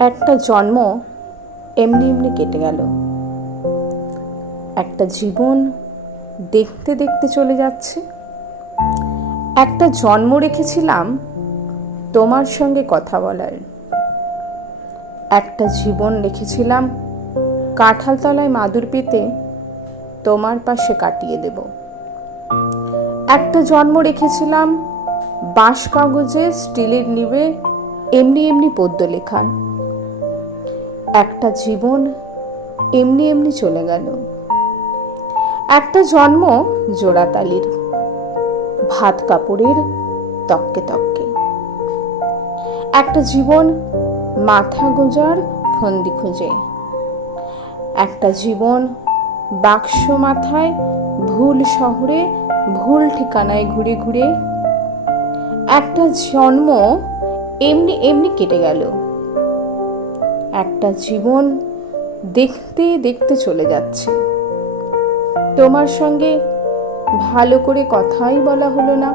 একটা জন্ম এমনি এমনি কেটে গেল। একটা জীবন দেখতে দেখতে চলে যাচ্ছে। একটা জন্ম রেখেছিলাম তোমার সঙ্গে কথা বলার। একটা জীবন রেখেছিলাম কাঁঠালতলায় মাদুর পেতে তোমার পাশে কাটিয়ে দেব। একটা জন্ম রেখেছিলাম বাঁশ কাগজে স্টিলের নিবে এমনি এমনি পদ্য লেখার। একটা জীবন এমনি এমনি চলে গেল। একটা জন্ম জোড়াতালির, ভাত কাপড়ের তককে তককে। একটা জীবন মাথা গোজার ফন্দি খুঁজে। একটা জীবন বাক্স মাথায় ভুল শহরে ভুল ঠিকানায় ঘুরে ঘুরে। একটা জন্ম এমনি এমনি কেটে গেল। একটা জীবন দেখতে দেখতে চলে যাচ্ছে। তোমার সঙ্গে ভালো করে কথাই বলা হলো না।